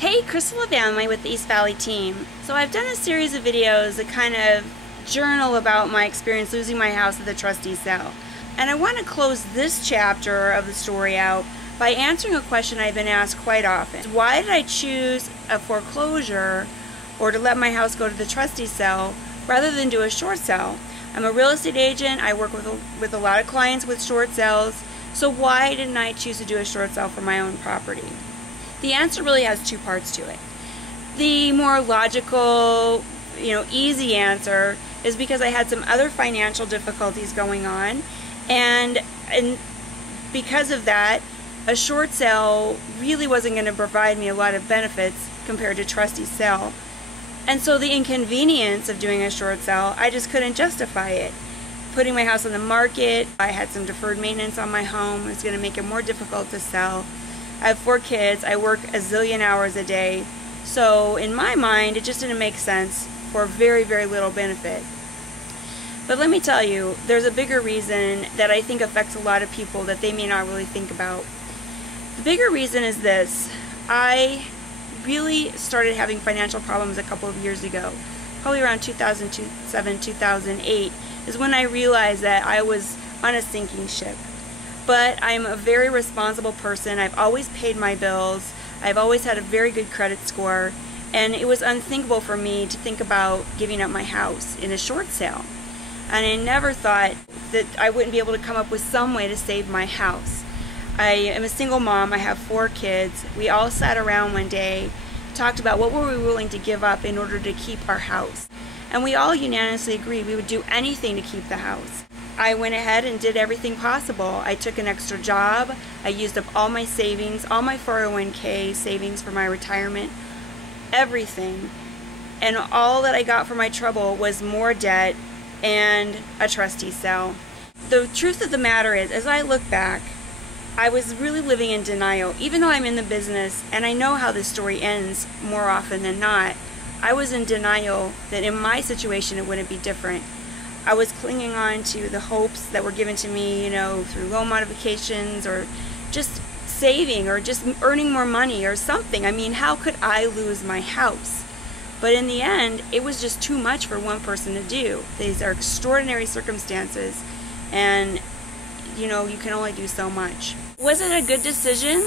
Hey, Crystal LaVanley with the East Valley team. So I've done a series of videos that kind of journal about my experience losing my house at the trustee sale. And I want to close this chapter of the story out by answering a question I've been asked quite often. Why did I choose a foreclosure or to let my house go to the trustee sale rather than do a short sale? I'm a real estate agent. I work with a lot of clients with short sales. So why didn't I choose to do a short sale for my own property? The answer really has two parts to it. The more logical, easy answer is because I had some other financial difficulties going on, and because of that, a short sale really wasn't going to provide me a lot of benefits compared to trustee sale. And so the inconvenience of doing a short sale, I just couldn't justify it. Putting my house on the market, I had some deferred maintenance on my home. It's going to make it more difficult to sell. I have 4 kids. I work a zillion hours a day. So in my mind, it just didn't make sense for very, very little benefit. But let me tell you, there's a bigger reason that I think affects a lot of people that they may not really think about. The bigger reason is this. I really started having financial problems a couple of years ago. Probably around 2007, 2008 is when I realized that I was on a sinking ship. But I'm a very responsible person. I've always paid my bills. I've always had a very good credit score. And it was unthinkable for me to think about giving up my house in a short sale. And I never thought that I wouldn't be able to come up with some way to save my house. I am a single mom. I have 4 kids. We all sat around one day, talked about what were we willing to give up in order to keep our house. And we all unanimously agreed we would do anything to keep the house. I went ahead and did everything possible. I took an extra job. I used up all my savings, all my 401k savings for my retirement, everything. And all that I got for my trouble was more debt and a trustee sale. The truth of the matter is, as I look back, I was really living in denial. Even though I'm in the business and I know how this story ends more often than not, I was in denial that in my situation it wouldn't be different. I was clinging on to the hopes that were given to me, through loan modifications or just saving or just earning more money or something. I mean, how could I lose my house? But in the end, it was just too much for one person to do. These are extraordinary circumstances, and you can only do so much. Was it a good decision?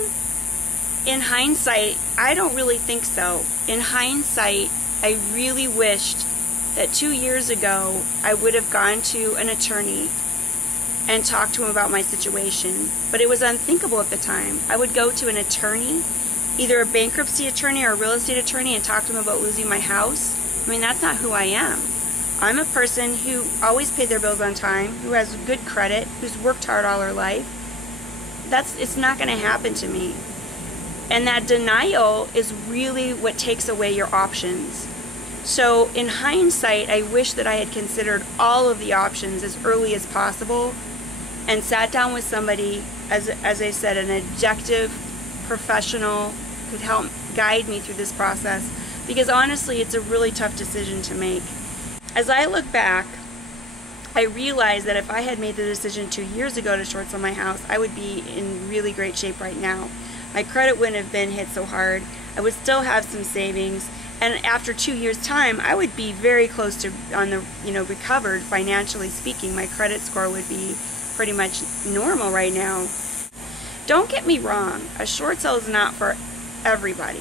In hindsight, I don't really think so. In hindsight, I really wished that 2 years ago I would have gone to an attorney and talked to him about my situation. But it was unthinkable at the time. I would go to an attorney, either a bankruptcy attorney or a real estate attorney, and talk to him about losing my house. I mean, that's not who I am. I'm a person who always paid their bills on time, who has good credit, who's worked hard all her life. It's not going to happen to me. And that denial is really what takes away your options. So in hindsight, I wish that I had considered all of the options as early as possible and sat down with somebody, as I said, an objective professional could help guide me through this process, because honestly, it's a really tough decision to make. As I look back, I realized that if I had made the decision 2 years ago to short sell my house, I would be in really great shape right now. My credit wouldn't have been hit so hard. I would still have some savings. And after 2 years' time, I would be very close to recovered financially speaking. My credit score would be pretty much normal right now. Don't get me wrong, a short sale is not for everybody.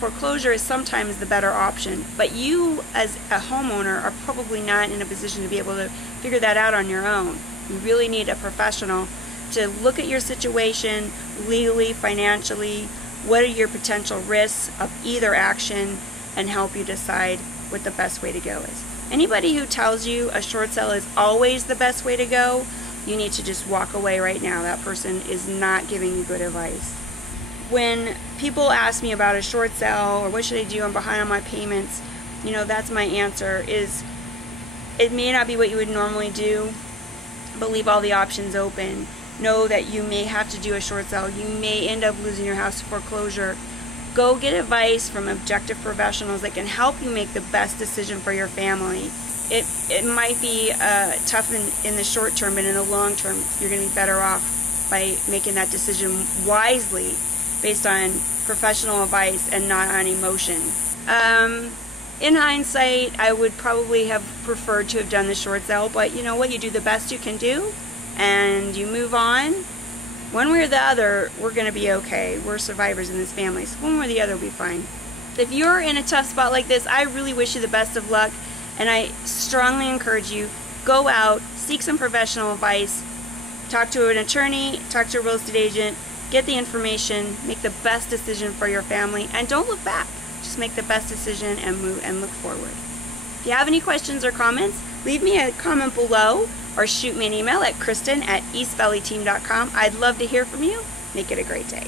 Foreclosure is sometimes the better option, but you as a homeowner are probably not in a position to be able to figure that out on your own. You really need a professional to look at your situation legally, financially. What are your potential risks of either action, and help you decide what the best way to go is. Anybody who tells you a short sale is always the best way to go, you need to just walk away right now. That person is not giving you good advice. When people ask me about a short sale or what should I do, I'm behind on my payments, that's my answer, is it may not be what you would normally do, but leave all the options open. Know that you may have to do a short sale. You may end up losing your house to foreclosure. Go get advice from objective professionals that can help you make the best decision for your family. It might be tough in the short term, but in the long term, you're going to be better off by making that decision wisely based on professional advice and not on emotion. In hindsight, I would probably have preferred to have done the short sale, but you know what? You do the best you can do, and you move on. One way or the other, we're going to be okay. We're survivors in this family, so one way or the other will be fine. If you're in a tough spot like this, I really wish you the best of luck, and I strongly encourage you, go out, seek some professional advice, talk to an attorney, talk to a real estate agent, get the information, make the best decision for your family, and don't look back. Just make the best decision and move and look forward. If you have any questions or comments, leave me a comment below or shoot me an email at kristen@eastvalleyteam.com. I'd love to hear from you. Make it a great day.